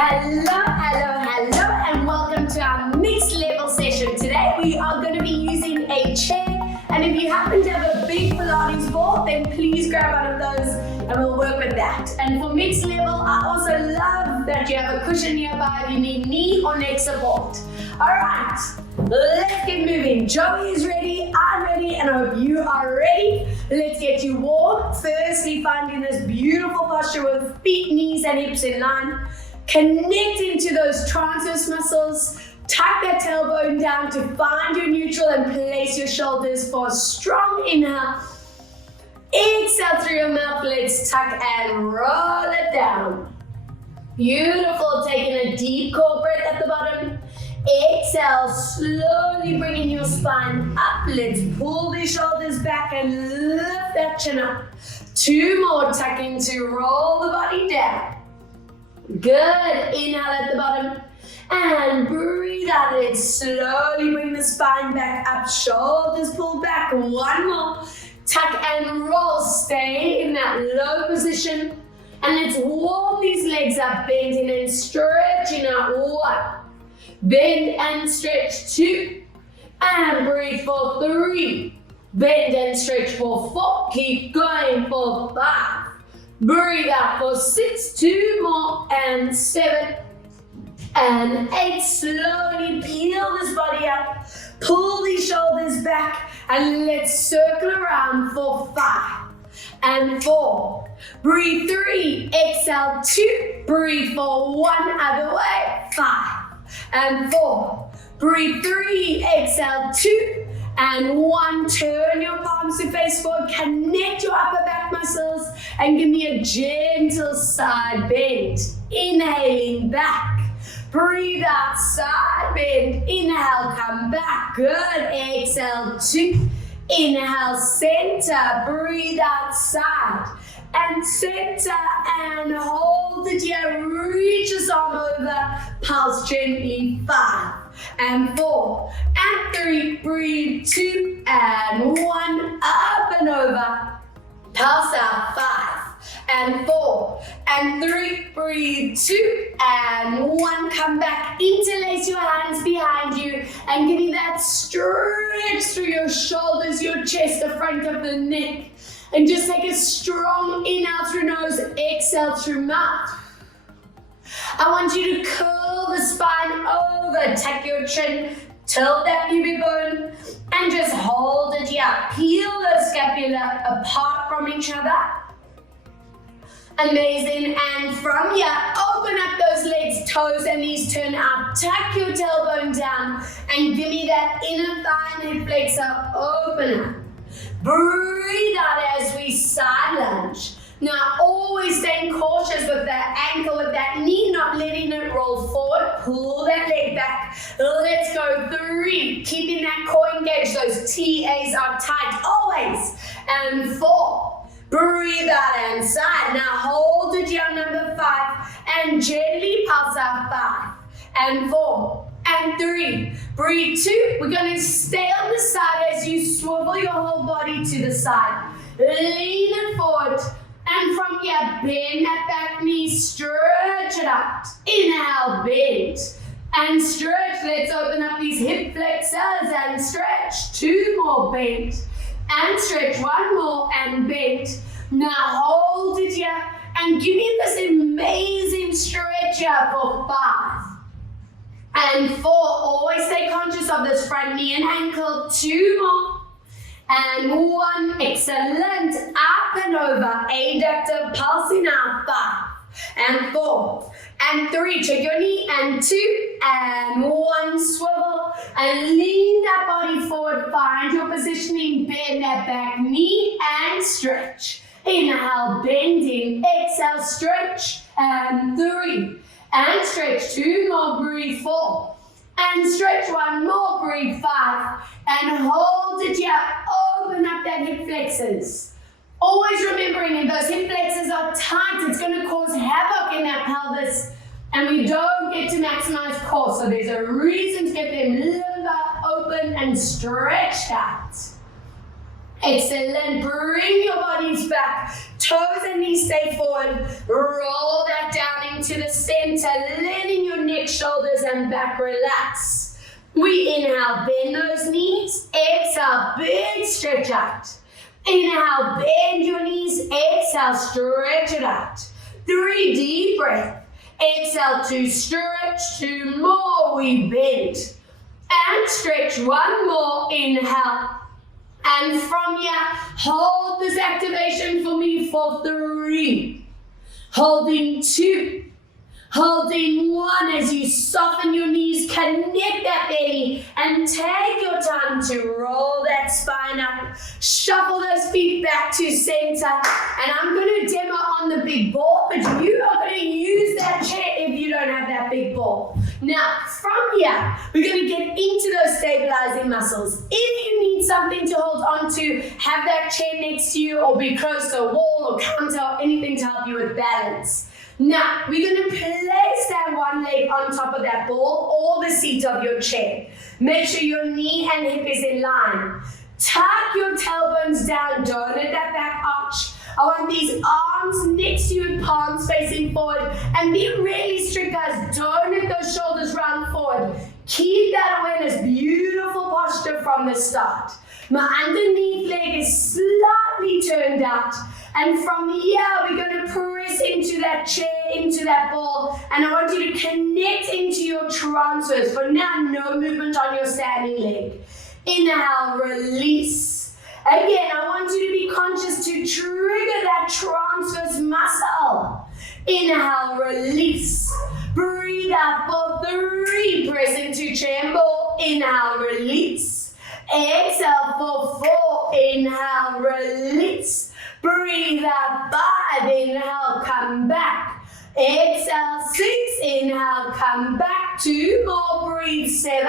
Hello, and welcome to our mixed level session. Today we are going to be using a chair, and if you happen to have a big Pilates ball, then please grab one of those and we'll work with that. And for mixed level, I also love that you have a cushion nearby if you need knee or neck support. Alright, let's get moving. Joey is ready, I'm ready, and I hope you are ready. Let's get you warm. Firstly, finding this beautiful posture with feet, knees, and hips in line. Connecting to those transverse muscles. Tuck that tailbone down to find your neutral and place your shoulders for a strong inhale. Exhale through your mouth. Let's tuck and roll it down. Beautiful. Taking a deep core breath at the bottom. Exhale, slowly bringing your spine up. Let's pull the shoulders back and lift that chin up. Two more. Tucking to roll the body down. Good. Inhale at the bottom and breathe out. Let's slowly bring the spine back up. Shoulders pulled back. One more. Tuck and roll. Stay in that low position. And let's warm these legs up. Bending and stretching out. One. Bend and stretch. Two. And breathe for three. Bend and stretch for four. Keep going for five. Breathe out for six, two more, and seven, and eight. Slowly peel this body up, pull these shoulders back, and let's circle around for five, and four. Breathe three, exhale two, breathe for one, other way, five, and four. Breathe three, exhale two, and one. Turn your palms to face forward, connect your upper back muscles, and give me a gentle side bend. Inhaling back. Breathe out, side bend. Inhale, come back. Good. Exhale, two. Inhale, center. Breathe out, side. And center, and hold it here. Reach this arm over. Pulse gently. Five. And four, and three, breathe, two, and one, up and over, pulse out, five, and four, and three, breathe, two, and one, come back, interlace your hands behind you, and give me that stretch through your shoulders, your chest, the front of the neck, and just take a strong inhale through nose, exhale through mouth. I want you to curl the spine over, tuck your chin, tilt that pubic bone, and just hold it here. Peel the scapula apart from each other. Amazing. And from here, open up those legs, toes and knees turn out. Tuck your tailbone down and give me that inner thigh and hip flexor. Open up. Breathe out as we side lunge. Now, always staying cautious with that ankle, with that knee, not letting it roll forward. Pull that leg back. Let's go. Three. Keeping that core engaged. Those TAs are tight, always. And four. Breathe out and side. Now, hold it here, number five. And gently pulse out. Five. And four. And three. Breathe. Two. We're going to stay on the side as you swivel your whole body to the side. Lean it forward. And from here, bend that back knee, stretch it out. Inhale, bend. And stretch. Let's open up these hip flexors and stretch. Two more, bend. And stretch. One more and bend. Now hold it here and give me this amazing stretch here for five. And four. Always stay conscious of this front knee and ankle. Two more. And one, excellent, up and over, adductor, pulsing out, five, and four, and three, check your knee, and two, and one, swivel, and lean that body forward, find your positioning, bend that back knee, and stretch. Inhale, bending, exhale, stretch, and three, and stretch, two more, breathe, four, and stretch, one more, breathe, five, and hold it here, open up that hip flexors. Always remembering if those hip flexors are tight, it's going to cause havoc in that pelvis, and we don't get to maximize core, so there's a reason to get them limber, open, and stretched out. Excellent. Bring your bodies back. Toes and knees stay forward. Roll that down into the center, letting your neck, shoulders, and back relax. We inhale, bend those knees. Exhale, big stretch out. Inhale, bend your knees. Exhale, stretch it out. 3 deep breaths. Exhale to stretch. 2 more. We bend. And stretch. 1 more. Inhale. And from here, hold this activation for me for 3. Holding 2. Holding 1 as you soften your knees, connect that belly, and take your time to roll that spine up. Shuffle those feet back to center. And I'm going to demo on the big ball, but you are going to use that chair if you don't have that big ball. Now, from here, we're going to get into those stabilizing muscles. If you need something to hold on to, have that chair next to you, or be close to a wall or counter or anything to help you with balance. Now, we're going to place that one leg on top of that ball or the seat of your chair. Make sure your knee and hip is in line. Tuck your tailbones down, don't let that back arch. I want these arms next to you, palms facing forward, and be really strict, guys. Don't let those shoulders round forward. Keep that awareness, beautiful posture from the start. My underneath leg is slightly turned out. And from here, we're going to press into that chair, into that ball. And I want you to connect into your transfers. For now, no movement on your standing leg. Inhale, release. Again, I want you to be conscious to trigger that transverse muscle. Inhale, release. Breathe out for 3. Press into chair and ball. Inhale, release. Exhale for 4. Inhale, release. Breathe out 5. Inhale, come back. Exhale 6. Inhale, come back. 2 more. Breathe 7.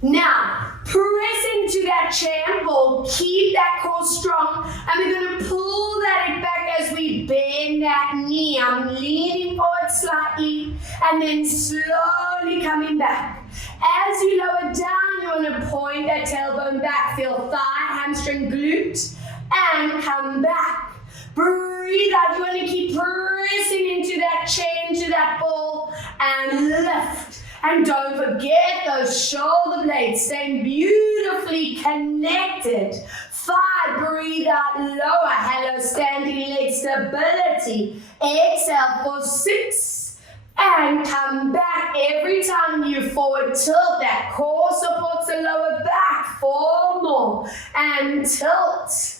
Now, press into that chair and ball. Keep that core strong. And we're going to pull that back as we bend that knee. I'm leaning forward slightly and then slowly coming back. As you lower down, you want to point that tailbone back. Feel thigh, hamstring, glute. And come back. Breathe out. You want to keep pressing into that chair, into that ball, and lift. And don't forget those shoulder blades staying beautifully connected. 5, breathe out, lower. Hello, standing leg stability. Exhale for 6. And come back. Every time you forward tilt, that core supports the lower back. 4 more. And tilt.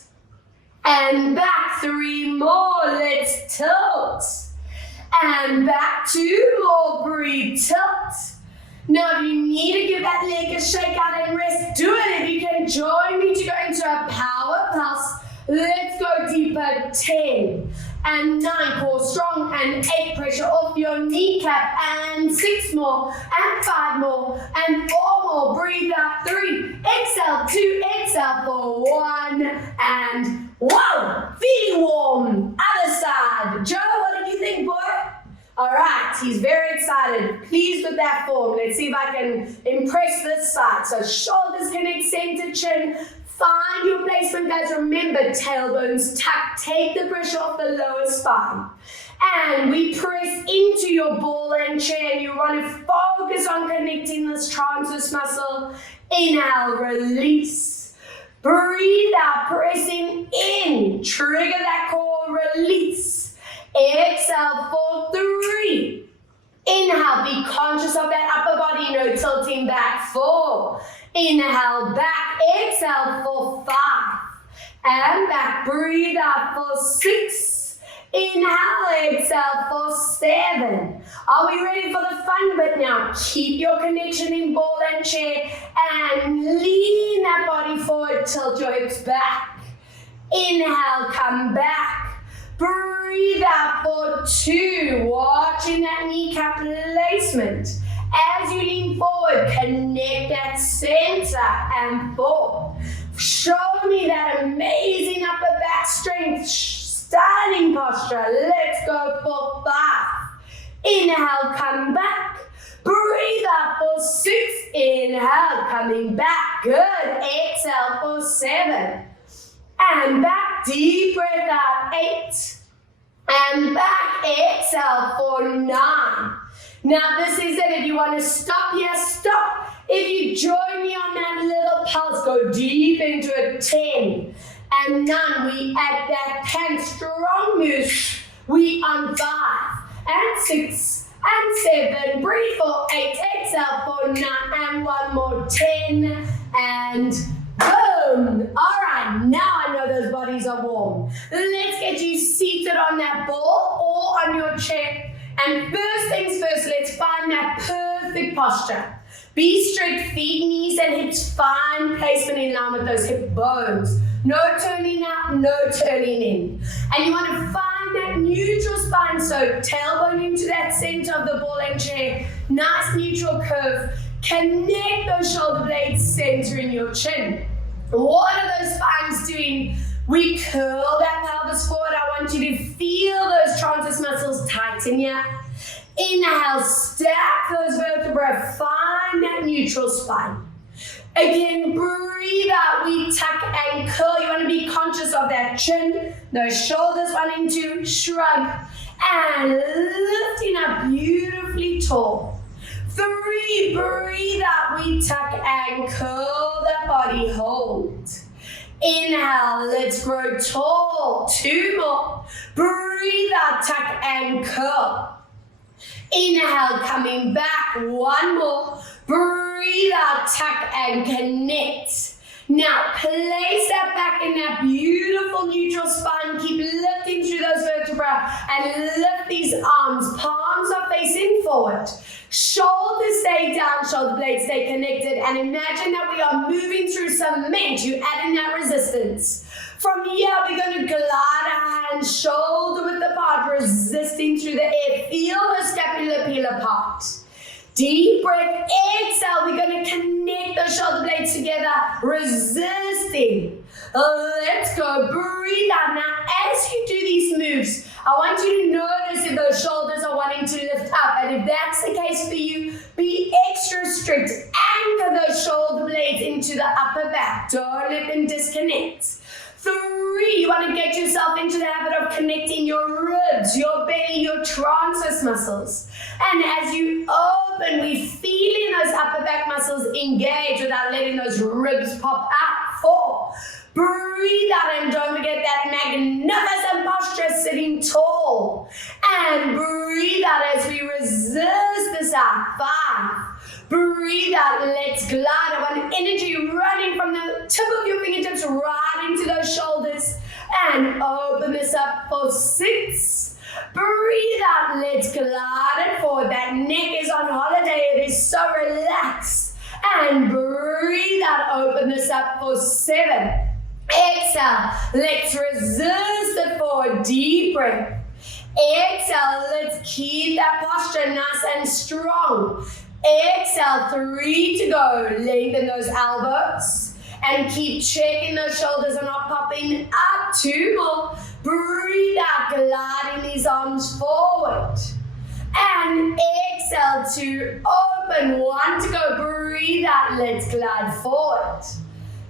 And back. 3 more. Let's tilt. And back. 2 more. Breathe. Tilt. Now, if you need to give that leg a shake out and rest, do it. If you can join me to go into a power pulse, let's go deeper. 10 and 9. Core strong. And 8. Pressure off your kneecap. And 6 more. And 5 more. And 4 more. Breathe out. 3. Exhale. 2. Exhale for 1. And whoa, feeling warm. Other side. Joe, what did you think, boy? All right, he's very excited. Pleased with that form. Let's see if I can impress this side. So shoulders connect, center, chin. Find your placement, guys. Remember, tailbones tuck. Take the pressure off the lower spine. And we press into your ball and chair. And you want to focus on connecting this transverse muscle. Inhale, release. Breathe out, pressing in. Trigger that core, release. Exhale for 3. Inhale, be conscious of that upper body, no tilting back. 4. Inhale, back. Exhale for 5. And back. Breathe out for 6. Inhale, exhale for 7. Are we ready for the fun bit now? Keep your connection in ball and chair and lean that body forward, tilt your hips back. Inhale, come back. Breathe out for 2. Watching that kneecap placement. As you lean forward, connect that center and 4. Show me that amazing upper back strength. Standing posture. Let's go for 5. Inhale, come back. Breathe out for 6. Inhale, coming back. Good. Exhale for 7. And back, deep breath out, 8. And back, exhale for 9. Now this is it. If you want to stop here, stop. If you join me on that little pulse, go deep into a 10 and 9. We add that 10 strong moves. We on 5 and 6 and 7. Breathe for 8. Exhale for 9 and one more 10 and boom. All right, now I know those bodies are warm. Let's get you seated on that ball or on your chair. And first things first, let's find that perfect posture. Be straight, feet, knees, and hips. Fine placement in line with those hip bones. No turning out, no turning in. And you want to find that neutral spine. So tailbone into that center of the ball and chair. Nice neutral curve. Connect those shoulder blades, centering your chin. What are those spines doing? We curl that pelvis forward. I want you to feel those transverse muscles tighten here. Inhale, stack those vertebrae, find that neutral spine. Again, breathe out, we tuck and curl. You want to be conscious of that chin, those shoulders wanting to shrug, and lifting up beautifully tall. 3, breathe out, we tuck and curl that body, hold. Inhale, let's grow tall. 2 more. Breathe out, tuck and curl. Inhale, coming back. 1 more. Breathe out, tuck and connect. Now, place that back in that beautiful neutral spine. Keep lifting through those vertebrae and lift these arms. Palms are facing forward. Shoulders stay down, shoulder blades stay connected. And imagine that we are moving through cement. You add in that resistance. From here, we're going to glide our hands shoulder width apart, resisting through the air. Feel the scapular peel apart. Deep breath, exhale. We're going to connect those shoulder blades together, resisting. Let's go. Breathe out. Now, as you do these moves, I want you to notice if those shoulders are wanting to lift up. And if that's the case for you, be extra strict. Anchor those shoulder blades into the upper back. Don't let them disconnect. 3, you want to get yourself into the habit of connecting your ribs, your belly, your transverse muscles. And as you open, we feeling those upper back muscles engage without letting those ribs pop out. 4, breathe out and don't forget that magnificent posture, sitting tall. And breathe out as we resist this out. 5. Breathe out, let's glide. I want energy running from the tip of your fingertips right into those shoulders. And open this up for 6. Breathe out, let's glide it forward. That neck is on holiday, it is so relaxed. And breathe out, open this up for 7. Exhale, let's resist it forward, deep breath. Exhale, let's keep that posture nice and strong. Exhale, 3 to go. Lengthen those elbows and keep checking those shoulders are not popping up. 2 more. Breathe out, gliding these arms forward. And exhale to open. 1 to go. Breathe out, let's glide forward.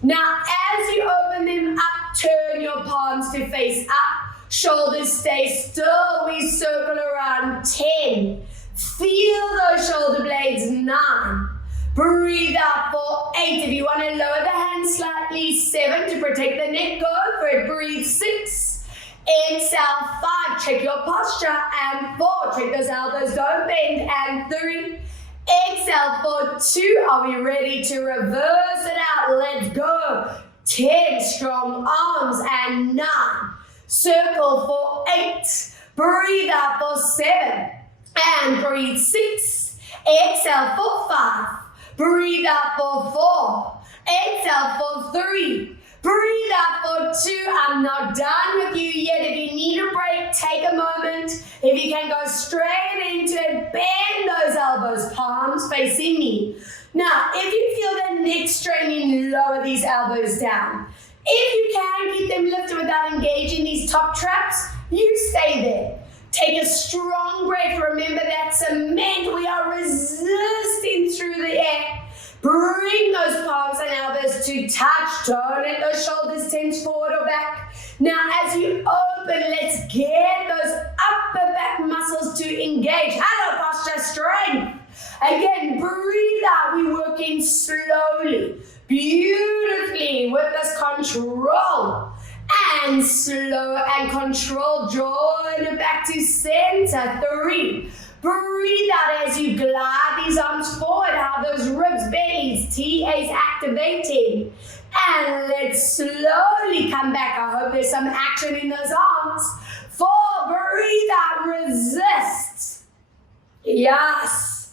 Now, as you open them up, turn your palms to face up. Shoulders stay still. We circle around 10. Feel those shoulder blades. 9. Breathe out for 8. If you want to lower the hands slightly, 7 to protect the neck. Go for it. Breathe. 6. Exhale. 5. Check your posture. And 4. Check those elbows. Don't bend. And 3. Exhale for 2. Are we ready to reverse it out? Let's go. 10. Strong arms. And 9. Circle for 8. Breathe out for 7. And breathe. 6. Exhale for 5. Breathe out for 4. Exhale for 3. Breathe out for 2. I'm not done with you yet. If you need a break, take a moment. If you can go straight into it, bend those elbows, palms facing me. Now, if you feel the neck straining, lower these elbows down. If you can keep them lifted without engaging these top traps, you stay there. Take a strong breath. Remember that cement. We are resisting through the air. Bring those palms and elbows to touch. Don't let those shoulders tense forward or back. Now, as you open, let's get those upper back muscles to engage. Hello, posture strength. Again, breathe out. We're working slowly, beautifully with this control. And slow and control. Join it back to center. 3. Breathe out as you glide these arms forward. How those ribs, bellies, TAs activating. And let's slowly come back. I hope there's some action in those arms. 4. Breathe out. Resist. Yes.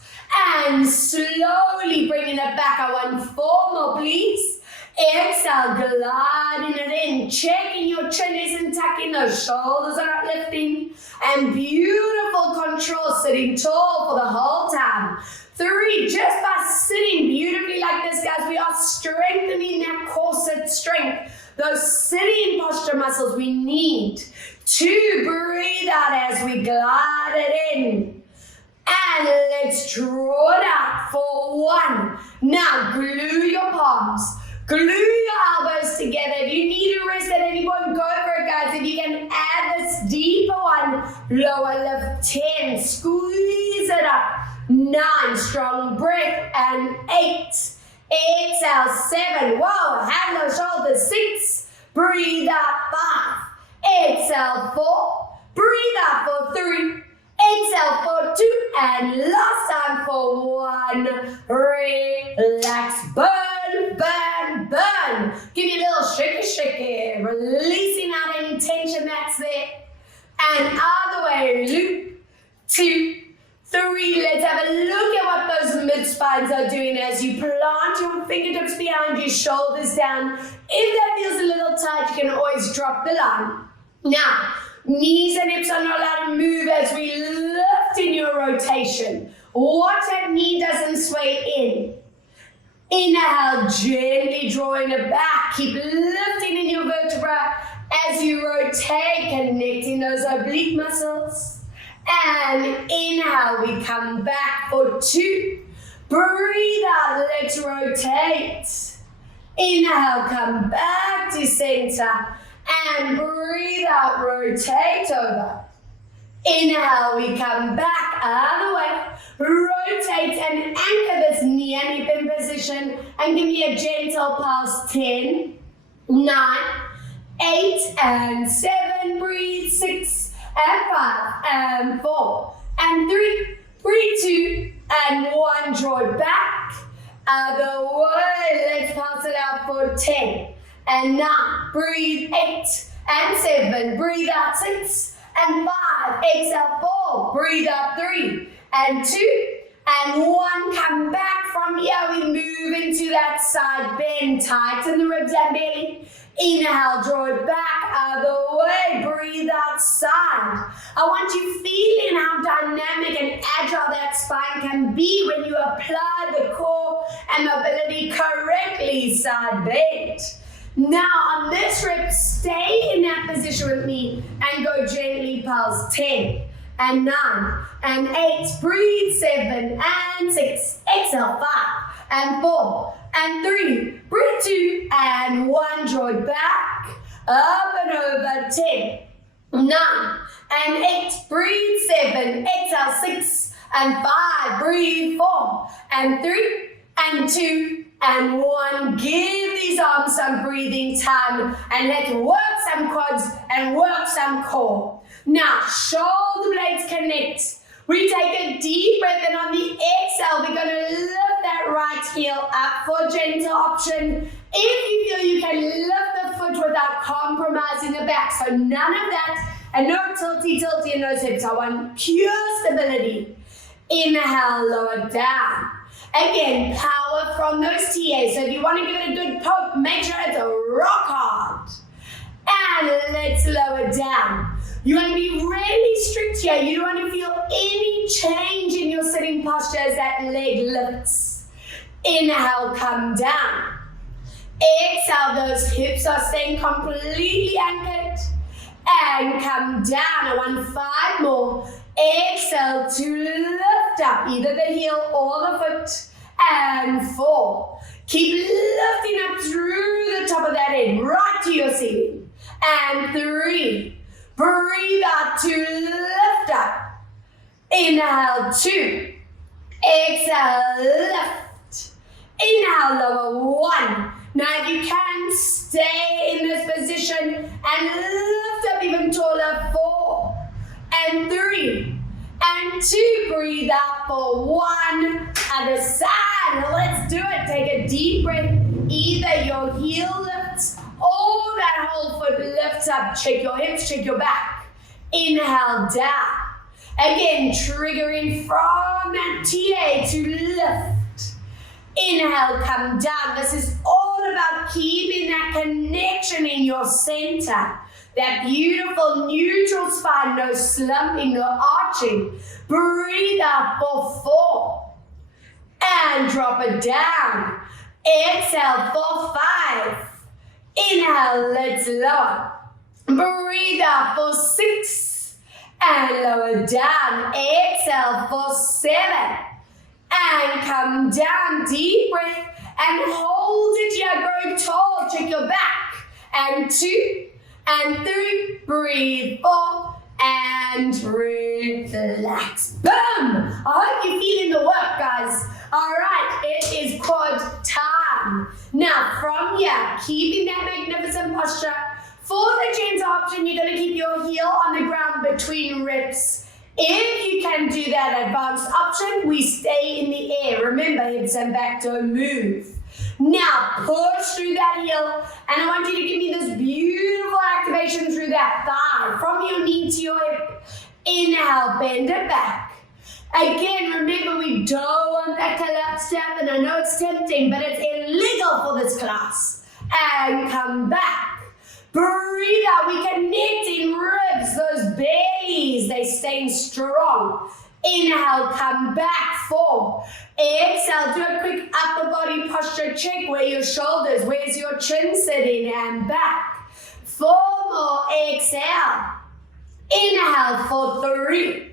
And slowly bringing it back. I want 4 more, please. Exhale, gliding it in, checking your chin isn't tucking, those shoulders are not lifting, and beautiful control, sitting tall for the whole time. 3, just by sitting beautifully like this, guys, we are strengthening that core sit strength, those sitting posture muscles we need. 2, breathe out as we glide it in. And let's draw it out for 1. Now, glue your palms. Glue your elbows together. If you need a rest at any point, go for it, guys. If you can add this deeper one, lower lift. 10, squeeze it up. 9, strong breath. And 8, exhale. 7, whoa, hand those shoulders. 6, breathe out. 5, exhale. 4, breathe out for 3. Exhale for 2, and last time for 1. Relax, burn, burn, burn. Give me a little shaky, releasing out any tension that's there. And other way, loop, 2, 3. Let's have a look at what those mid-spines are doing as you plant your fingertips behind you, shoulders down. If that feels a little tight, you can always drop the line. Now, knees and hips are not allowed to move as we lift in your rotation. Watch that knee doesn't sway in. Inhale, gently drawing it back. Keep lifting in your vertebra as you rotate, connecting those oblique muscles. And inhale, we come back for 2. Breathe out, let's rotate. Inhale, come back to center. And breathe out, rotate over. Inhale, we come back, other way. Rotate and anchor this knee and hip in position. And give me a gentle pulse. 10, 9, 8, and 7. Breathe. 6, and 5, and 4, and 3. Breathe. 2, and 1. Draw it back. Other way. Let's pulse it out for 10. And 9, breathe. 8, and 7, breathe out. 6, and 5, exhale. 4, breathe out. 3, and 2, and 1. Come back from here. We move into that side bend. Tighten the ribs and belly. Inhale, draw it back. Other way, breathe outside. I want you feeling how dynamic and agile that spine can be when you apply the core and mobility correctly. Side bend. Now on this rep, stay in that position with me and go gently pulse. 10, and 9, and 8, breathe. 7, and 6, exhale. 5, and 4, and 3, breathe. 2, and 1, draw it back, up and over. 10, 9, and 8, breathe. 7, exhale. 6, and 5, breathe. 4, and 3, and 2, and 1. Give these arms some breathing time and let's work some quads and work some core. Now, shoulder blades connect. We take a deep breath and on the exhale, we're going to lift that right heel up for a gentle option. If you feel you can lift the foot without compromising the back. So none of that and no tilty in those hips. I want pure stability. Inhale, lower down. Again, power from those TAs. So if you want to give it a good poke, make sure it's a rock hard. And let's lower down. You want to be really strict here. You don't want to feel any change in your sitting posture as that leg lifts. Inhale, come down. Exhale, those hips are staying completely anchored. And come down. I want 5 more. Exhale to lift up either the heel or the foot. And 4. Keep lifting up through the top of that head, right to your ceiling. And 3. Breathe out to lift up. Inhale, 2. Exhale, lift. Inhale, lower, 1. Now if you can, stay in this position and lift up even taller, 4. And 3. And 2. Breathe out for 1. Other side. Let's do it. Take a deep breath. Either your heel lifts or that whole foot lifts up. Check your hips, check your back. Inhale, down. Again, triggering from that TA to lift. Inhale, come down. This is all about keeping that connection in your center. That beautiful neutral spine, no slumping, no arching. Breathe out for 4. And drop it down. Exhale for 5. Inhale, let's lower. Breathe out for 6. And lower down. Exhale for 7. And come down, deep breath. And hold it here, grow tall. Check your back. And 2. And 3, breathe 4, and relax. Boom! I hope you're feeling the work, guys. All right, it is quad time. Now, from here, keeping that magnificent posture. For the gentle option, you're going to keep your heel on the ground between reps. If you can do that advanced option, we stay in the air. Remember, hips and back don't move. Now, push through that heel, and I want you to give me this beautiful activation through that thigh, from your knee to your hip. Inhale, bend it back. Again, remember, we don't want that collapse to happen. I know it's tempting, but it's illegal for this class. And come back. Breathe out. We connect in ribs, those bellies, they stay strong. Inhale, come back, 4. Exhale, do a quick upper body posture check. Where your shoulders, where's your chin sitting, and back. 4 more, exhale. Inhale for 3.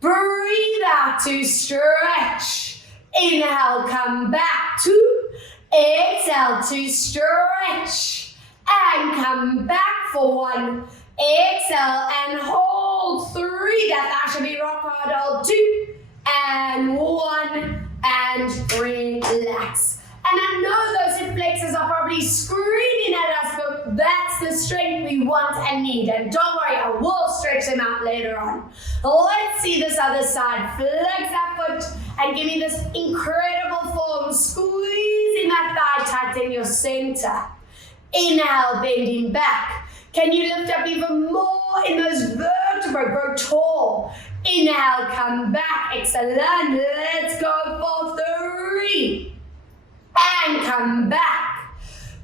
Breathe out to stretch. Inhale, come back, 2. Exhale to stretch. And come back for 1. Exhale and hold 3. That thigh should be rock hard. Hold 2 and 1 and relax. And I know those hip flexors are probably screaming at us, but that's the strength we want and need. And don't worry, I will stretch them out later on. Let's see this other side. Flex that foot and give me this incredible form. Squeezing that thigh tight in your center. Inhale, bending back. Can you lift up even more in those vertebrae? Grow tall. Inhale, come back. Excellent. Let's go for 3. And come back.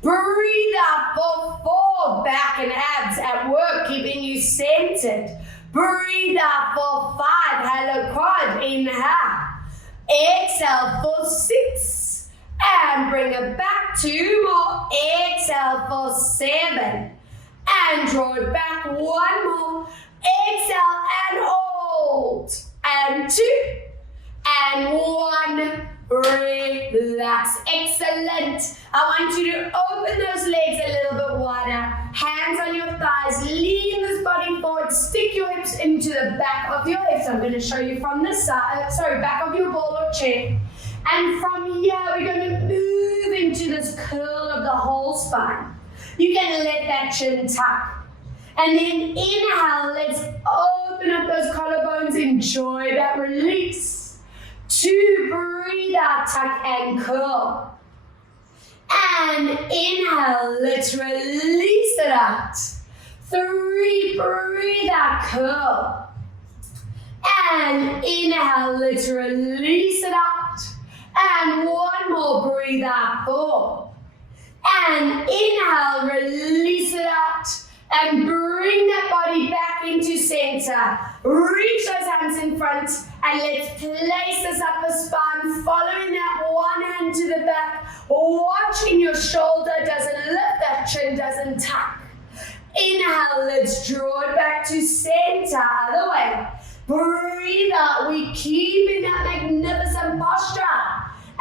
Breathe out for 4. Back and abs at work, keeping you centered. Breathe out for 5. Hello quad. Inhale. Exhale for 6. And bring it back. 2 more. Exhale for 7. And draw it back. 1 more. Exhale and hold. And 2. And 1. Relax. Excellent. I want you to open those legs a little bit wider. Hands on your thighs. Lean this body forward. Stick your hips into the back of your hips. I'm going to show you from this side. Back of your ball or chair. And from here, we're going to move into this curl of the whole spine. You're going to let that chin tuck. And then inhale, let's open up those collarbones. Enjoy that release. 2, breathe out, tuck and curl. And inhale, let's release it out. 3, breathe out, curl. And inhale, let's release it out. And 1 more, breathe out, 4. And inhale, release it out. And bring that body back into center. Reach those hands in front. And let's place this upper spine, following that one hand to the back. Watching your shoulder doesn't lift, that chin doesn't tuck. Inhale, let's draw it back to center. Other way. Breathe out. We keep in that magnificent posture.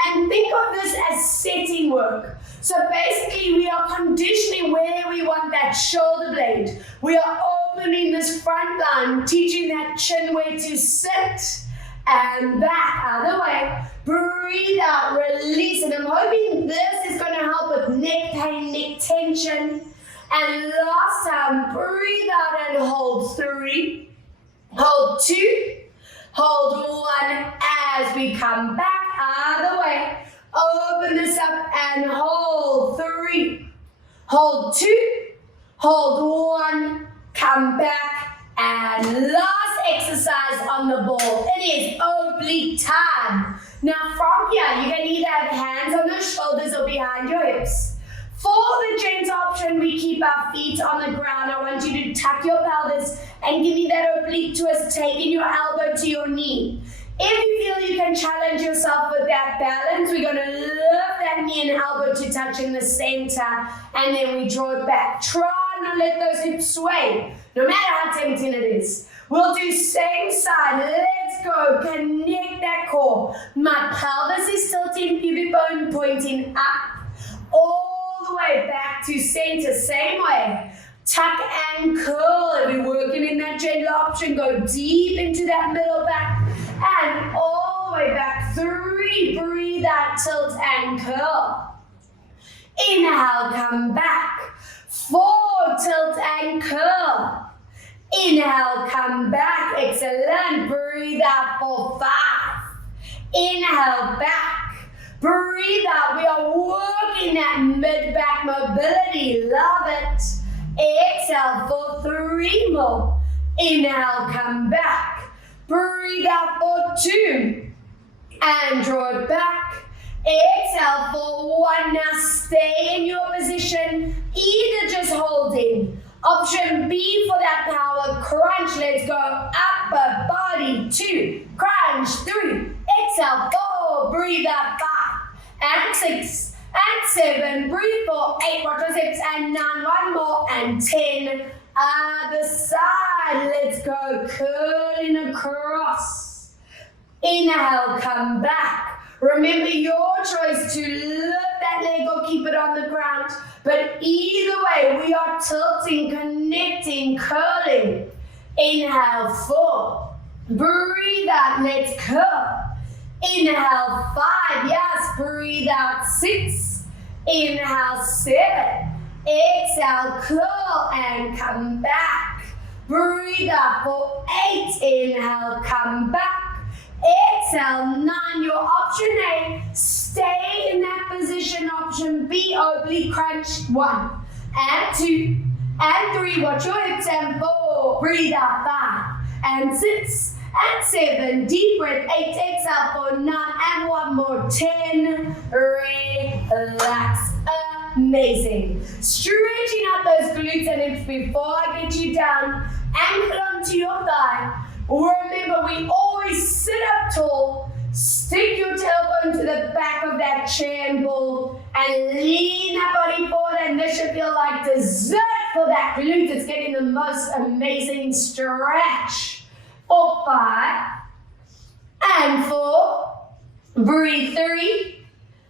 And think of this as setting work. So basically we are conditioning where we want that shoulder blade. We are opening this front line, teaching that chin where to sit and back, other way. Breathe out, release. And I'm hoping this is going to help with neck pain, neck tension. And last time, breathe out and hold 3, hold 2, hold 1 as we come back, other way. Open this up and hold 3, hold 2, hold 1, come back, and last exercise on the ball. It is oblique time. Now from here, you can either have hands on your shoulders or behind your hips. For the gentle option, we keep our feet on the ground. I want you to tuck your pelvis and give me that oblique twist, taking your elbow to your knee. If you feel you can challenge yourself with that balance, we're going to lift that knee and elbow to touch in the center, and then we draw it back. Try not let those hips sway, no matter how tempting it is. We'll do same side. Let's go. Connect that core. My pelvis is tilting, pubic bone pointing up, all the way back to center. Same way. Tuck and curl. If you're working in that gentle option, go deep into that middle back and all the way back. 3, breathe out, tilt and curl. Inhale, come back. 4, tilt and curl. Inhale, come back. Excellent. Breathe out for 5. Inhale, back. Breathe out. We are working that mid-back mobility. Love it. Exhale for 3 more. Inhale, come back. Breathe out for 2. And draw it back. Exhale for 1. Now stay in your position. Either just holding. Option B for that power crunch. Let's go. Upper body. 2. Crunch. 3. Exhale. 4. Breathe out. 5. And 6. And 7. Breathe for 8. Watch those hips. And 9. 1 more. And 10. Other side. Let's go. Curling across. Inhale. Come back. Remember your choice to lift that leg or keep it on the ground. But either way, we are tilting, connecting, curling. Inhale, 4. Breathe out, let's curl. Inhale, 5. Yes, breathe out, 6. Inhale, 7. Exhale, curl and come back. Breathe out for 8. Inhale, come back. Exhale, 9. Your option A, stay in that position. Option B, oblique crunch. 1 and 2 and 3. Watch your hips. And 4. Breathe out. 5 and 6 and 7. Deep breath. 8. Exhale for 9 and 1 more. 10. Relax. Amazing. Stretching out those glutes and hips before I get you down. Ankle onto your thigh. Remember, we always sit up tall, stick your tailbone to the back of that chair and ball, and lean that body forward, and this should feel like dessert for that glute. It's getting the most amazing stretch. For 5 and 4, breathe 3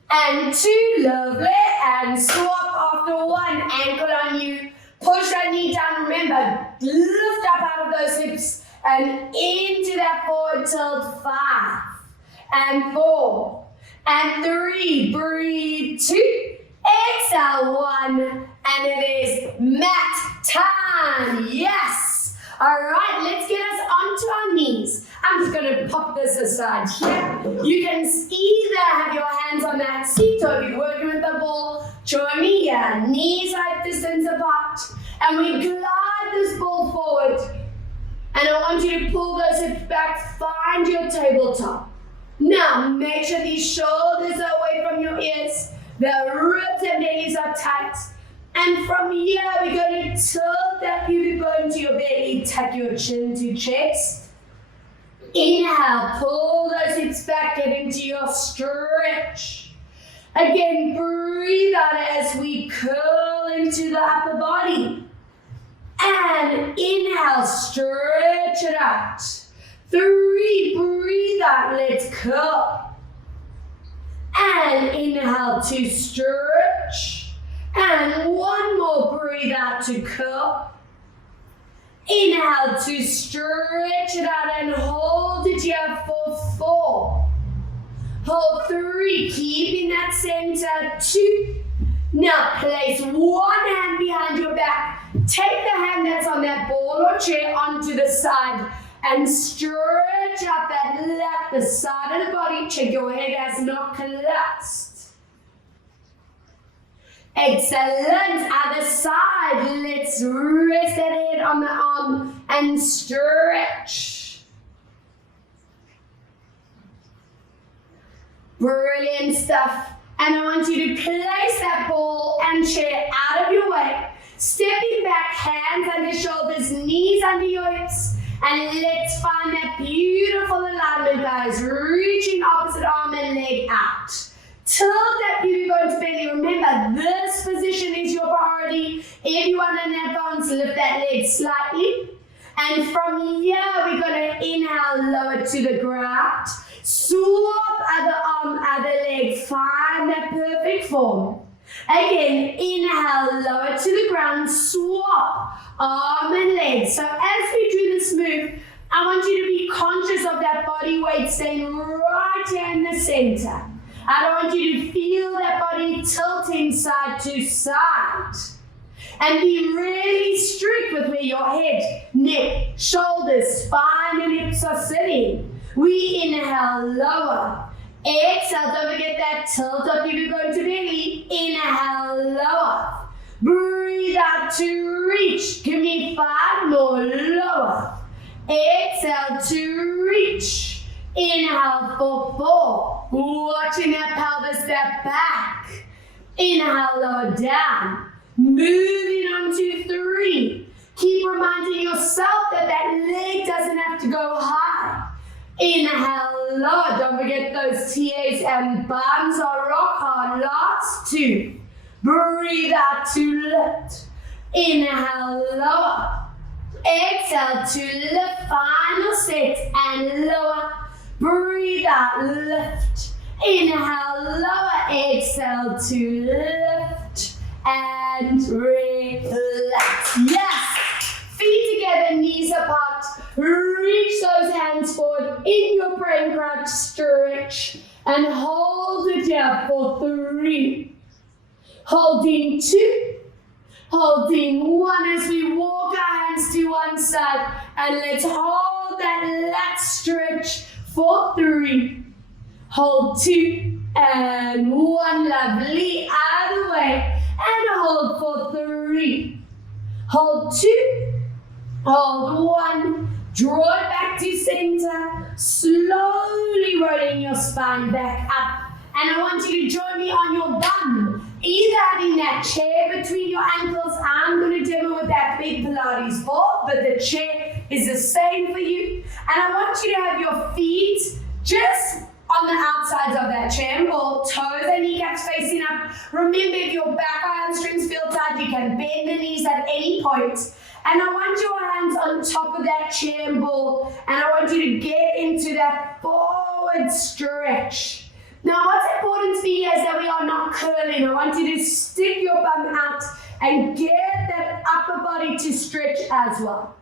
and 2, lovely, and swap after 1, ankle on you, push that knee down, remember, lift up out of those hips, and into that forward tilt. 5 and 4 and 3. Breathe 2. Exhale 1. And it is mat time. Yes. All right, let's get us onto our knees. I'm just going to pop this aside here. You can either have your hands on that seat, or if you're working with the ball, join me here. Knees like distance apart. And we glide this ball forward. And I want you to pull those hips back, find your tabletop. Now, make sure these shoulders are away from your ears. The ribs and bellies are tight. And from here, we're going to tilt that pubic bone to your belly, tuck your chin to chest. Inhale, pull those hips back, get into your stretch. Again, breathe out as we curl into the upper body. And inhale, stretch it out. 3, breathe out, let's curl. And inhale to stretch. And one more, breathe out to curl. Inhale to stretch it out and hold it here for 4. Hold 3, keeping that center, 2. Now place one hand behind your back. Take the hand that's on that ball or chair onto the side and stretch out that lat, the side of the body. Check your head has not collapsed. Excellent. Other side. Let's rest that head on the arm and stretch. Brilliant stuff. And I want you to place that ball and chair out of your way. Stepping back, hands under shoulders, knees under your hips. And let's find that beautiful alignment, guys. Reaching opposite arm and leg out. Tilt that pubic bone to belly. Remember, this position is your priority. If you want an advance, lift that leg slightly. And from here, we're going to inhale, lower to the ground. Swap other arm, other leg. Find that perfect form. Again, inhale, lower to the ground. Swap arm and leg. So as we do this move, I want you to be conscious of that body weight staying right here in the center. I don't want you to feel that body tilting side to side. And be really strict with where your head, neck, shoulders, spine, and hips are sitting. We inhale, lower. Exhale, don't forget that tilt up, you go to belly. Inhale, lower. Breathe out to reach. Give me 5 more, lower. Exhale to reach. Inhale for 4. Watching that pelvis step back. Inhale, lower down. Moving on to 3. Keep reminding yourself that that leg doesn't have to go high. Inhale, lower. Don't forget those TAs and buns are rock hard. Last 2. Breathe out to lift. Inhale, lower. Exhale to lift. Final set and lower. Breathe out, lift. Inhale, lower. Exhale to lift. And relax. Yes. Feet together, knees apart. Reach those hands forward in your praying crouch. Stretch. And hold it here for 3. Holding 2. Holding 1 as we walk our hands to one side. And let's hold that lat stretch for 3. Hold 2. And 1. Lovely. Out of the way. And hold for 3. Hold 2. Hold 1. Draw it back to center. Slowly rolling your spine back up. And I want you to join me on your bum. Either having that chair between your ankles. I'm going to demo with that big Pilates ball, but the chair is the same for you. And I want you to have your feet just on the outsides of that chair ball, toes and kneecaps facing up. Remember, if your back or hamstrings feel tight, you can bend the knees at any point. And I want your hands on top of that chair ball, and I want you to get into that forward stretch. Now, what's important for you is that we are not curling. I want you to stick your bum out and get that upper body to stretch as well.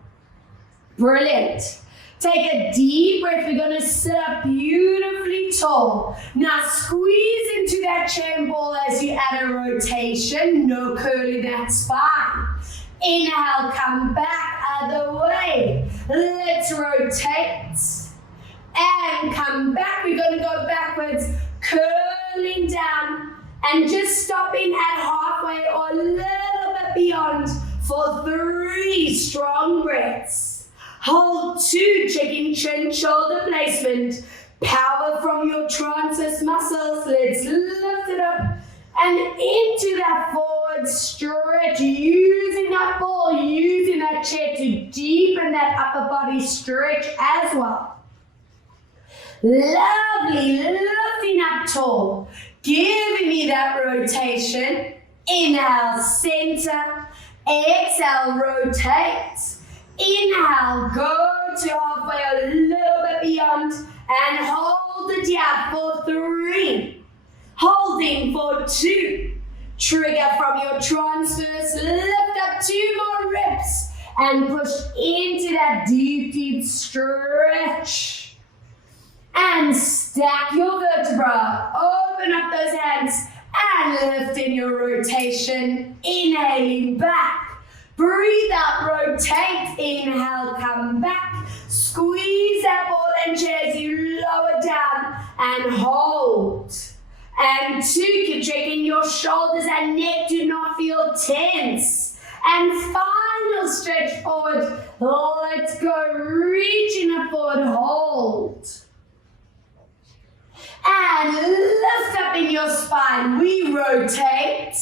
Brilliant. Take a deep breath. We're going to sit up beautifully tall. Now squeeze into that chair ball as you add a rotation. No curling that spine. Inhale, come back other way. Let's rotate. And come back. We're going to go backwards, curling down and just stopping at halfway or a little bit beyond for 3 strong breaths. Hold 2, checking chin shoulder placement. Power from your transverse muscles. Let's lift it up and into that forward stretch. Using that ball, using that chair to deepen that upper body stretch as well. Lovely, lifting up tall. Giving me that rotation. Inhale, center. Exhale, rotate. Inhale, go to halfway, a little bit beyond, and hold it here for 3. Hold for 2. Trigger from your transverse, lift up 2 more reps and push into that deep, deep stretch. And stack your vertebra, open up those hands and lift in your rotation. Inhaling back, breathe out, rotate, inhale, come back. Squeeze that ball and chair as you lower down and hold. And 2, keep checking your shoulders and neck do not feel tense. And final stretch forward. Let's go, reaching up forward, hold. And lift up in your spine. We rotate.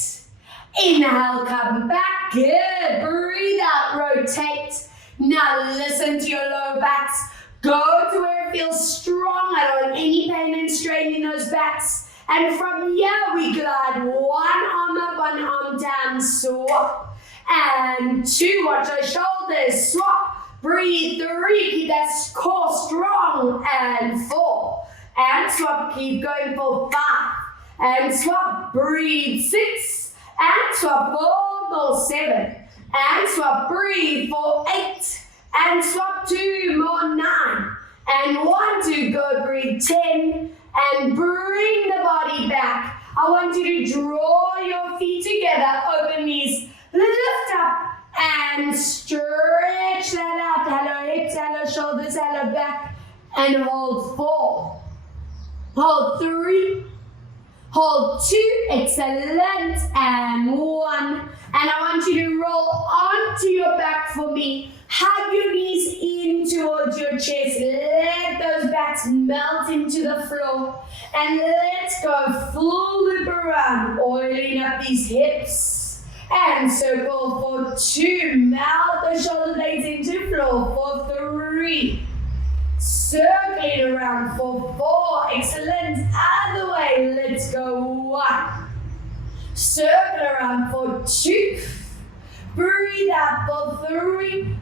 Inhale, come back. Good. Breathe out, rotate. Now listen to your lower backs. Go to where it feels strong. I don't want any pain and strain in those backs. And from here we glide. 1 arm up, 1 arm down, swap. And 2, watch those shoulders, swap. Breathe, 3, keep that core strong. And 4. And swap, keep going for 5. And swap, breathe, 6. And swap, 4 more, 7. And swap, breathe for 8. And swap 2 more, 9. And 1, 2, go, breathe, 10. And bring the body back. I want you to draw your feet together, open knees, lift up, and stretch that out. Hello hips, hello shoulders, hello back. And hold 4. Hold 3. Hold 2. Excellent. And 1. And I want you to roll onto your back for me. Hug your knees in towards your chest. Let those backs melt into the floor. And let's go full loop around, oiling up these hips. And circle for 2. Melt the shoulder blades into floor for 3. Circling around for 4. Excellent. Other way. Let's go 1. Circle around for 2. Breathe out for 3.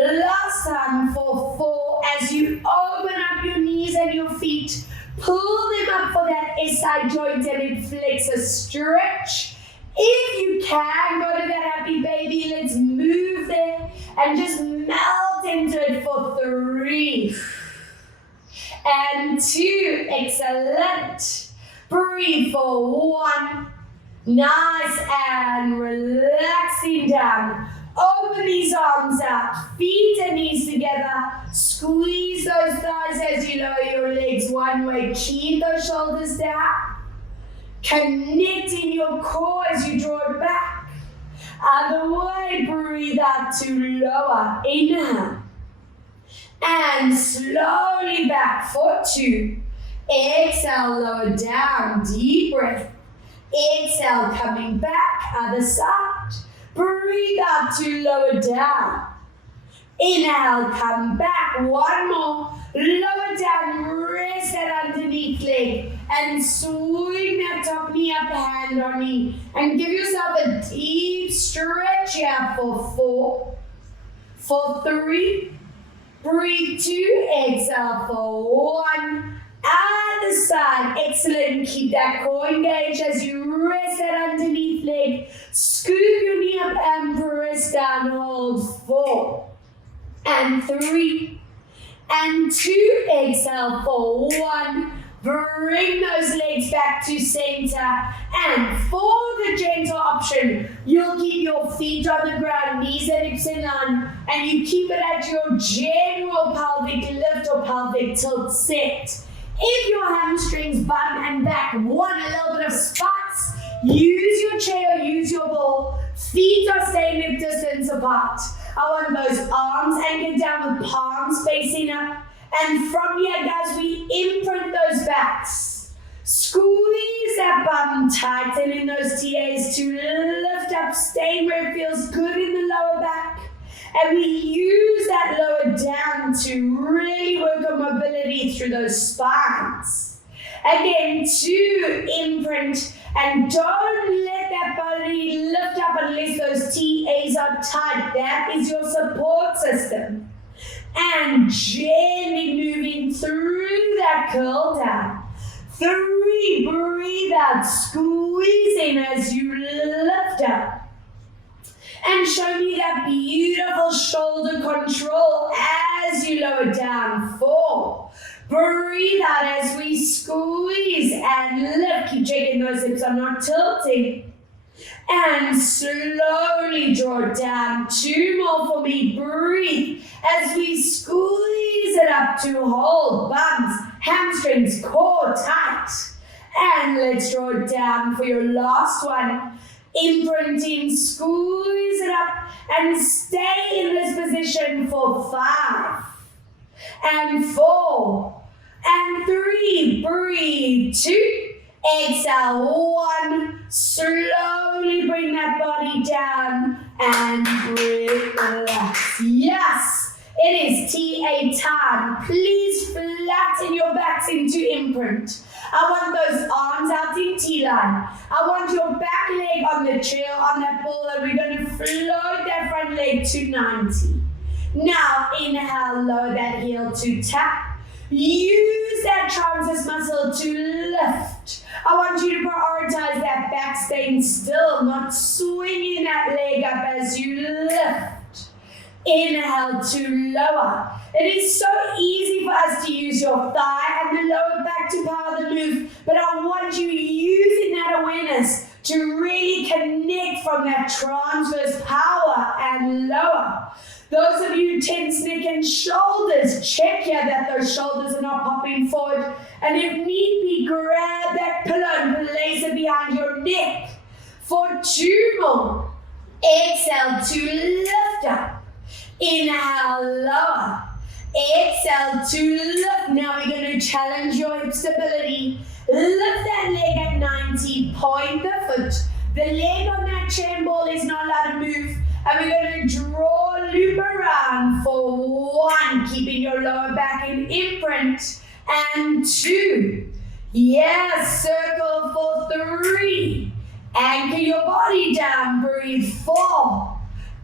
Last time for 4. As you open up your knees and your feet, pull them up for that SI joint and it flexor stretch. If you can, go to that happy baby. Let's move there and just melt into it for 3. And 2. Excellent. Breathe for 1. Nice, and relaxing down. Open these arms out, feet and knees together. Squeeze those thighs as you lower your legs one way. Keep those shoulders down. Connect in your core as you draw it back. Other way, breathe out to lower. Inhale. And slowly back for 2. Exhale, lower down. Deep breath. Exhale, coming back. Other side. Breathe out to lower down. Inhale, come back. 1 more. Lower down, rest that underneath leg. And swing that top knee up, hand on knee. And give yourself a deep stretch out for 4. For 3. Breathe 2. Exhale for 1. Other side. Excellent. Keep that core engaged as you rest that underneath leg. Scoop your knee up and press down. Hold 4. And 3. And 2. Exhale for 1. Bring those legs back to center. And for the gentle option, you'll keep your feet on the ground, knees and hips in line, and you keep it at your general pelvic lift or pelvic tilt set. If your hamstrings, bum and back want a little bit of spots, use your chair or use your ball. Feet are staying hip distance apart. I want those arms anchored down with palms facing up. And from here, guys, we imprint those backs. Squeeze that bum, tighten in those TAs to lift up, staying where it feels good in the lower back. And we use that lower down to really work on mobility through those spines. Again, to imprint, and don't let that body lift up unless those TAs are tight. That is your support system. And gently moving through that curl down. 3, breathe out, squeeze squeeze in as you lift up. And show me that beautiful shoulder control as you lower down. 4. Breathe out as we squeeze and lift. Keep checking those hips are not tilting. And slowly draw it down. 2 more for me. Breathe as we squeeze it up to hold bums, hamstrings, core tight. And let's draw it down for your last one. Imprinting, squeeze it up and stay in this position for 5 and 4 and 3. Breathe. 2. Exhale. 1. Slowly bring that body down and relax. Yes, it is TA time. Please flatten your backs into imprint. I want those arms out in T-line. I want your back leg on the chair, on that ball, and we're going to float that front leg to 90. Now, inhale, lower that heel to tap. Use that transverse muscle to lift. I want you to prioritize that back staying still, not swinging that leg up as you lift. Inhale to lower. It is so easy for us to use your thigh and the lower back to power the move, but I want you using that awareness to really connect from that transverse power and lower. Those of you tense neck and shoulders, check here that those shoulders are not popping forward. And if need be, grab that pillow and place it behind your neck. For 2 more. Exhale to lift up. Inhale, lower. Exhale to lift. Now we're going to challenge your hip stability. Lift that leg at 90. Point the foot. The leg on that chain ball is not allowed to move. And we're going to draw a loop around for 1, keeping your lower back in imprint. And 2. Yes, circle for 3. Anchor your body down. Breathe. 4.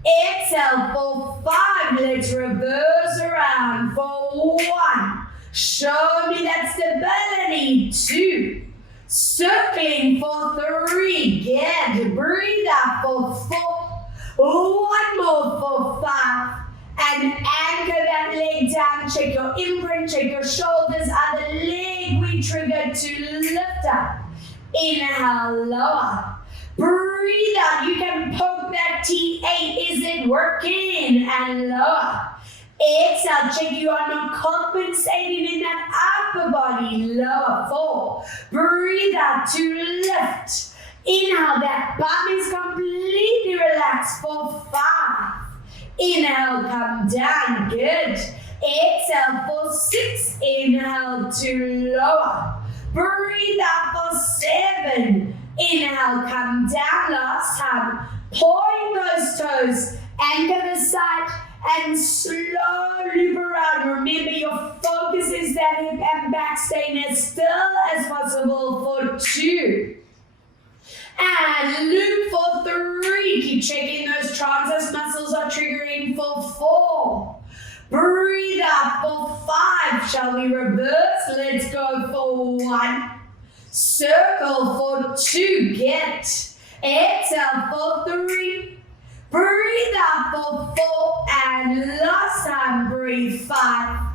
Exhale for 5. Let's reverse around for 1. Show me that stability. 2. Circling for 3. Good. Breathe out for 4. 1 more for 5. And anchor that leg down. Check your imprint. Check your shoulders. Other leg we trigger to lift up. Inhale, lower. Breathe out. You can poke that T8. Is it working? And lower. Exhale. Check you are not compensating in that upper body. Lower. 4. Breathe out to lift. Inhale. That bum is completely relaxed for 5. Inhale. Come down. Good. Exhale for 6. Inhale to lower. Breathe out for 7. Inhale, come down. Last time. Point those toes. Anchor the side and slow loop around. Remember, your focus is that hip and back staying as still as possible for 2. And loop for 3. Keep checking those transverse muscles are triggering for 4. Breathe out for 5. Shall we reverse? Let's go for 1. Circle for 2. Get. Exhale for 3. Breathe out for 4. And last time, breathe 5.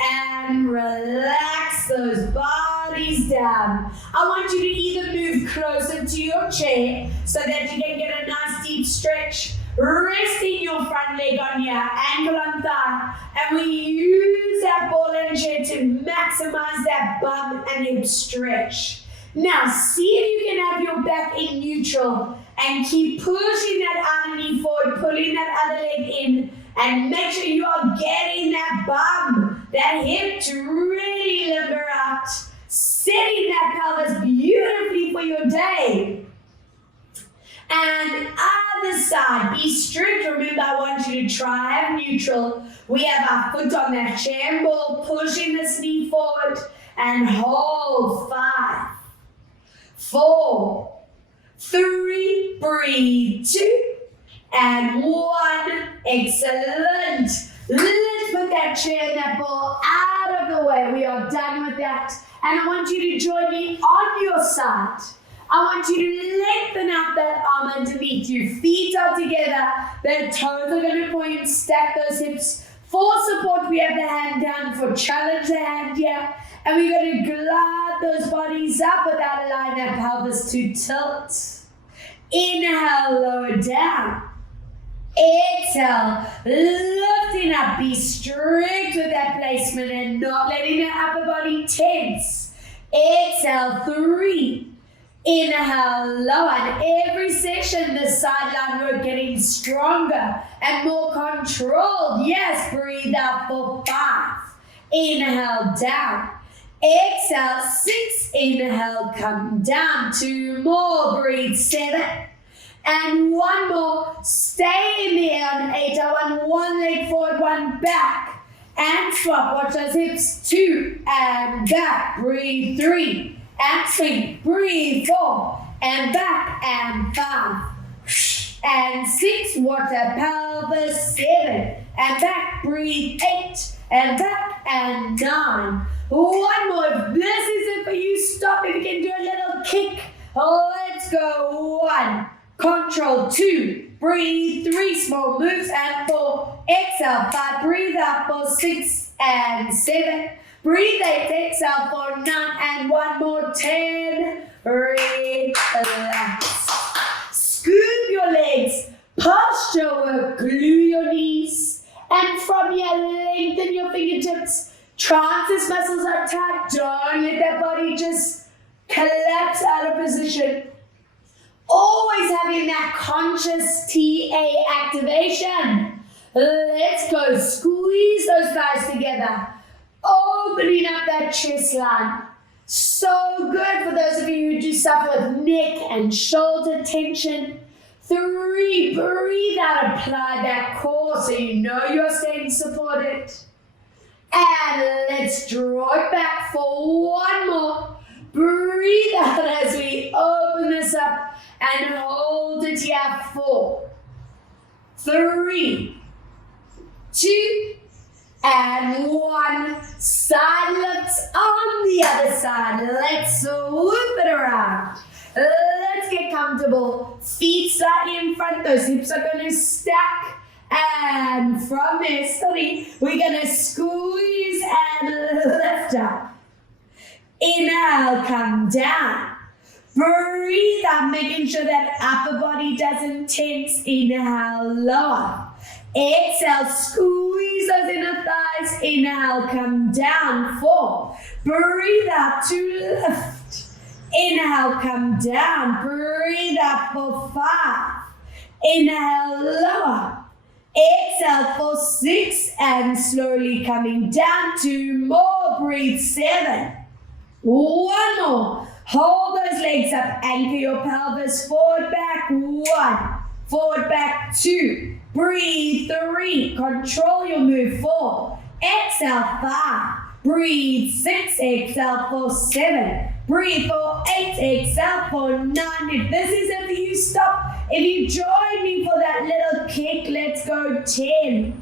And relax those bodies down. I want you to either move closer to your chair so that you can get a nice deep stretch. Resting your front leg on your ankle and thigh. And we use that ball and chair to maximize that bum and hip stretch. Now, see if you can have your back in neutral and keep pushing that other knee forward, pulling that other leg in, and make sure you are getting that bum, that hip to really limber out, setting that pelvis beautifully for your day. And other side, be strict. Remember, I want you to try have neutral. We have our foot on that chair ball, pushing this knee forward, and hold. 5, 4, 3, breathe. 2, and 1. Excellent. Let's put that chair and that ball out of the way. We are done with that. And I want you to join me on your side. I want you to lengthen out that arm underneath you. Feet are together. The toes are going to point. Stack those hips. For support, we have the hand down. For challenge, the hand here. And we're going to glide those bodies up without allowing that pelvis to tilt. Inhale, lower down. Exhale, lifting up. Be strict with that placement and not letting the upper body tense. Exhale, 3. Inhale, lower. And every session, the sideline, we're getting stronger and more controlled. Yes, breathe out for 5. Inhale, down. Exhale, 6. Inhale, come down. 2 more. Breathe, 7. And 1 more. Stay in there on 8. I want 1 leg forward, 1 back. And swap. Watch those hips. 2 and back. Breathe, 3. And swing. Breathe, 4. And back. And 5. And 6. Watch that pelvis. 7. And back. Breathe, 8. And back. And 9. 1 more. If this isn't for you, stop. If you can do a little kick. Let's go. 1. Control, 2. Breathe, 3. Small moves. And 4. Exhale, 5. Breathe out for 6 and 7. Breathe 8. Exhale for 9. And 1 more. 10. Relax. Scoop your legs. Posture work. Glue your knees. And from here, lengthen your fingertips. Transverse muscles are tight. Don't let that body just collapse out of position. Always having that conscious TA activation. Let's go. Squeeze those thighs together. Opening up that chest line. So good for those of you who do suffer with neck and shoulder tension. 3. Breathe out. Apply that core so you know you're staying supported. And let's draw it back for 1 more. Breathe out as we open this up and hold it here. 4, 3, 2, and 1. Side lifts on the other side. Let's swoop it around. Let's get comfortable. Feet slightly in front. Those hips are going to stack. And from there, slowly, we're going to squeeze and lift up. Inhale, come down. Breathe out, making sure that upper body doesn't tense. Inhale, lower. Exhale, squeeze those inner thighs. Inhale, come down. 4. Breathe out to lift. Inhale, come down. Breathe out for 5. Inhale, lower. Exhale for 6 and slowly coming down. 2 more. Breathe, 7. 1 more. Hold those legs up. Anchor your pelvis. Forward, back. 1. Forward, back. 2. Breathe. 3. Control your move. 4. Exhale. 5. Breathe. 6. Exhale for 7. Breathe for 8. Exhale for 9. If this isn't for you, stop. If you join me for that little kick, let's go 10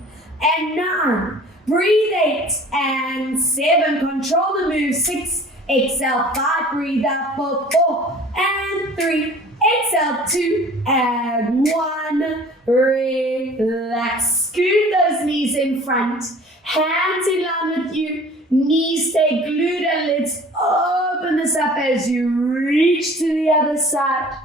and 9. Breathe 8 and 7. Control the move. 6. Exhale 5. Breathe out for 4 and 3. Exhale 2 and 1. Relax. Scoot those knees in front. Hands in line with you. Knees stay glued, and let's open this up as you reach to the other side.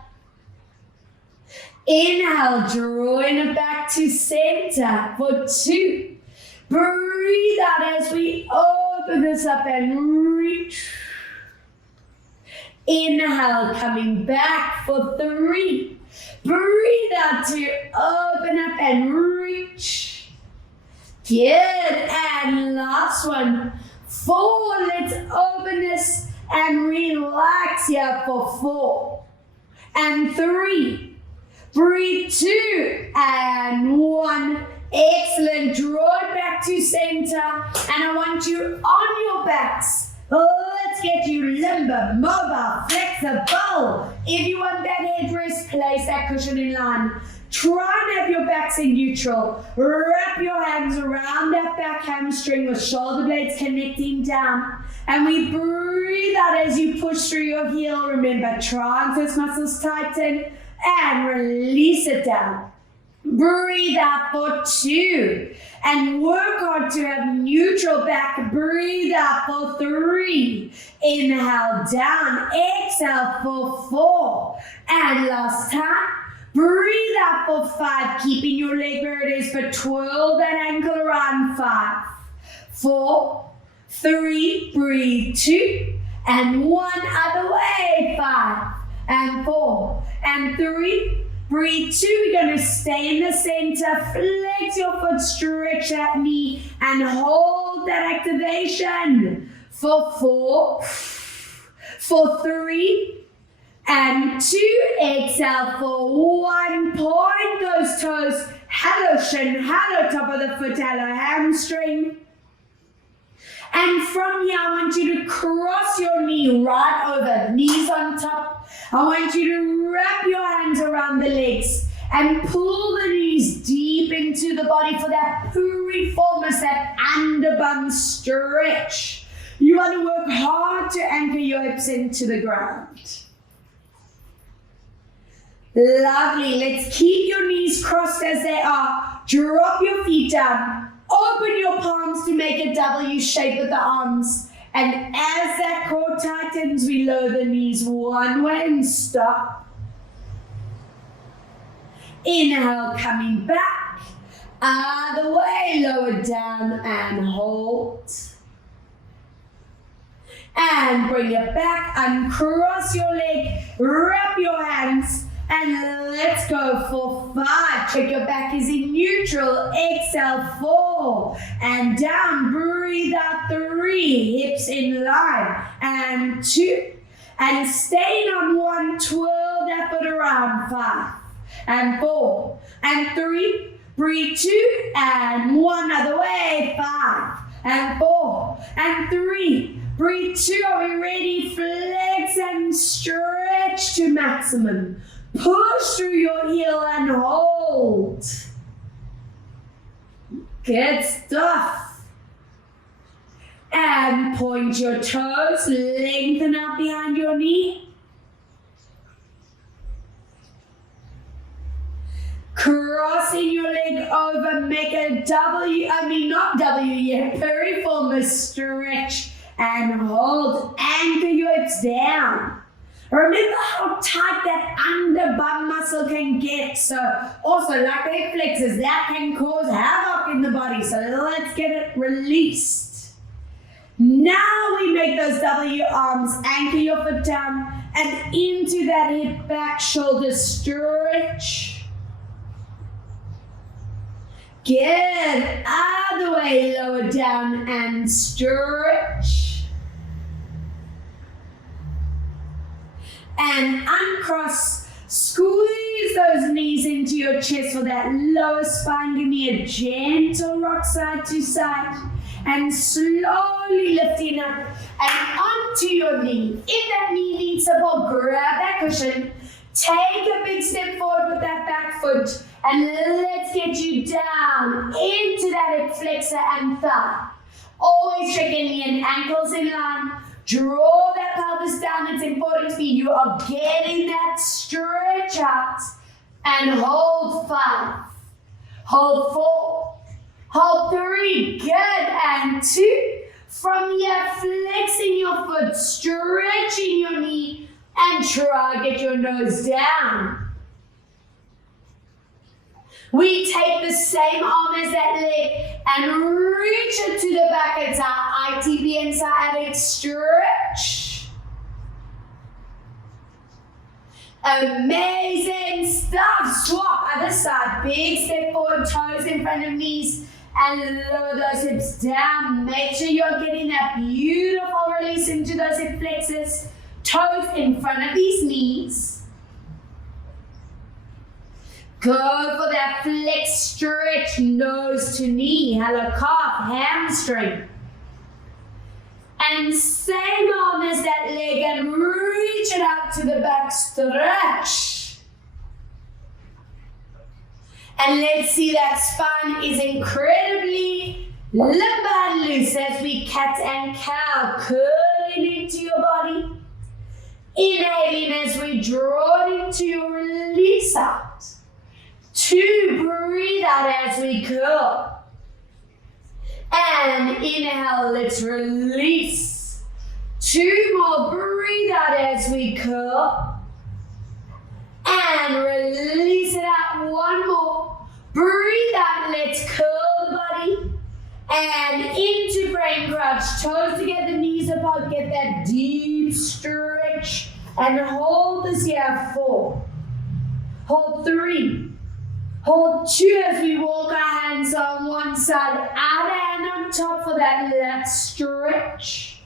Inhale, drawing it back to center for 2. Breathe out as we open this up and reach. Inhale, coming back for 3. Breathe out to open up and reach. Good, and last one. 4, let's open this and relax here for 4. And 3. Breathe 2 and 1. Excellent. Draw it back to center. And I want you on your backs. Let's get you limber, mobile, flexible. If you want that headrest, place that cushion in line. Try and have your backs in neutral. Wrap your hands around that back hamstring with shoulder blades connecting down. And we breathe out as you push through your heel. Remember, transverse muscles tighten and release it down. Breathe out for 2 and work hard to have neutral back. Breathe out for 3. Inhale down, exhale for 4. And last time, breathe out for 5, keeping your leg where it is, but twirl that ankle around. 5, 4, 3, breathe 2, and 1 other way. 5 and 4 and 3. Breathe 2, we're going to stay in the center, flex your foot, stretch that knee, and hold that activation for 4, for 3, and 2. Exhale for 1, point those toes, hello shin, hello top of the foot, hello hamstring. And from here, I want you to cross your knee right over, knees on top. I want you to wrap your hands around the legs and pull the knees deep into the body for that piriformis, that underbum stretch. You want to work hard to anchor your hips into the ground. Lovely. Let's keep your knees crossed as they are. Drop your feet down. Open your palms to make a W shape with the arms. And as that core tightens, we lower the knees one way and stop. Inhale, coming back. Other way, lower down and hold. And bring it back, uncross your leg, wrap your hands, and let's go for 5. Check your back is in neutral. Exhale, 4. And down, breathe out 3. Hips in line. And 2. And staying on 1, twirl that foot around. 5. And 4. And 3. Breathe 2. And 1 other way. 5. And 4. And 3. Breathe 2. Are we ready? Flex and stretch to maximum. Push through your heel and hold. Good stuff. And point your toes, lengthen out behind your knee. Crossing your leg over, make a W, not W yet, piriformis stretch and hold. Anchor your hips down. Remember how tight that underbum muscle can get. So also like the hip flexors, that can cause havoc in the body. So let's get it released. Now we make those W arms. Anchor your foot down and into that hip back shoulder stretch. Good. Other way, lower down and stretch. And uncross, squeeze those knees into your chest for that lower spine. Give me a gentle rock side to side. And slowly lifting up and onto your knee. If that knee needs support, grab that cushion. Take a big step forward with that back foot. And let's get you down into that hip flexor and thigh. Always checking in, ankles in line. Draw that pelvis down. It's important to me. You are getting that stretch out. And hold 5. Hold 4. Hold 3. Good. And 2. From here, flexing your foot, stretching your knee, and try to get your nose down. We take the same arm as that leg and reach it to the back. It's our ITB and sciatic stretch. Amazing stuff. Swap other side. Big step forward, toes in front of knees, and lower those hips down. Make sure you're getting that beautiful release into those hip flexors. Toes in front of these knees. Go for that flex stretch, nose to knee. Hello, calf, hamstring. And same arm as that leg and reach it out to the back, stretch. And let's see that spine is incredibly limber and loose as we cat and cow, curling into your body. Inhaling as we draw it into your release out. 2, breathe out as we curl. And inhale, let's release. 2 more, breathe out as we curl. And release it out, 1 more. Breathe out, let's curl the body. And into brain crouch, toes together, knees apart, get that deep stretch. And hold this here, 4. Hold 3. Hold 2 as we walk our hands on one side, outer hand on top for that lat stretch.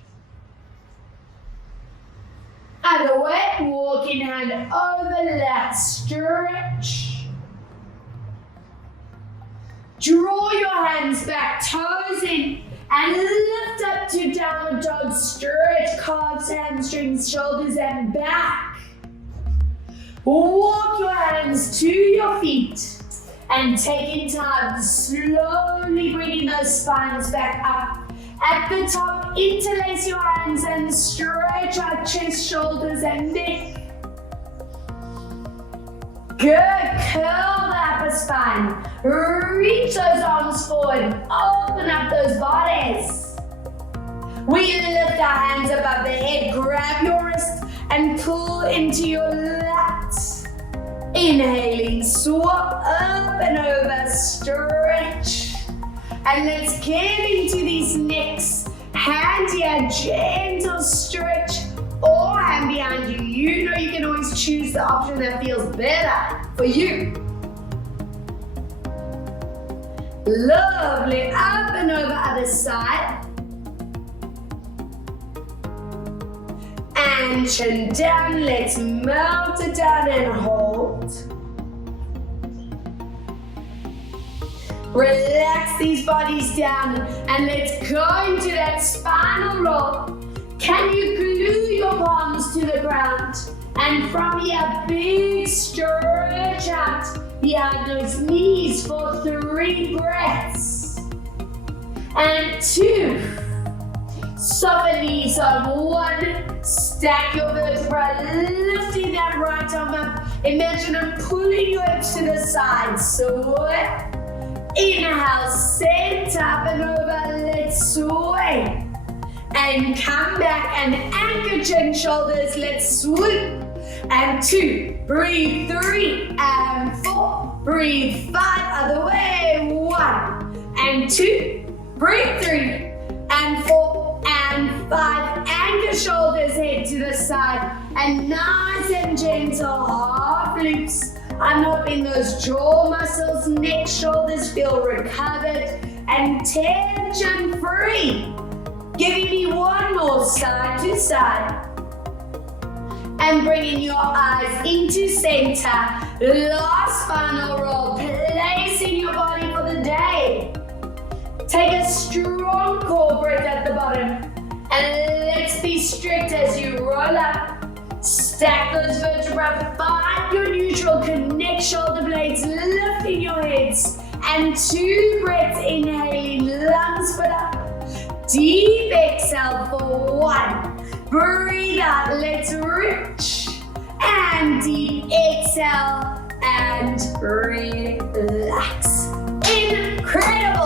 Other way, walking hand over, lat stretch. Draw your hands back, toes in, and lift up to downward dog. Stretch calves, hamstrings, shoulders, and back. Walk your hands to your feet and taking time, slowly bringing those spines back up. At the top, interlace your hands and stretch out chest, shoulders, and neck. Good, curl the upper spine. Reach those arms forward, open up those bodies. We lift our hands above the head, grab your wrist and pull into your lats. Inhaling, swap up and over, stretch. And let's get into these necks. Hand here, gentle stretch, or hand behind you. You know you can always choose the option that feels better for you. Lovely, up and over other side. And chin down, let's melt it down and hold. Relax these bodies down and let's go into that spinal roll. Can you glue your palms to the ground? And from here, big stretch out behind those knees for 3 breaths. And 2. Soften knees on 1. Stack your vertebra, lifting that right arm up. Imagine I'm pulling your hips to the side. So inhale, center up and over, let's sway. And come back and anchor chin shoulders, let's swoop. And 2, breathe 3 and 4, breathe 5, other way, 1 and 2, breathe 3 and 4 and 5, anchor shoulders, head to the side, and nice and gentle half loops. I'm hoping those jaw muscles, neck, shoulders feel recovered and tension free. Giving me 1 more side to side. And bringing your eyes into center. Last final roll, placing your body for the day. Take a strong core breath at the bottom. And let's be strict as you roll up. Stack those vertebrae, find your neutral, connect shoulder blades, lifting your heads. And 2 breaths, inhaling, lungs fill up. Deep exhale for 1. Breathe out, let's reach. And deep exhale and relax. Incredible.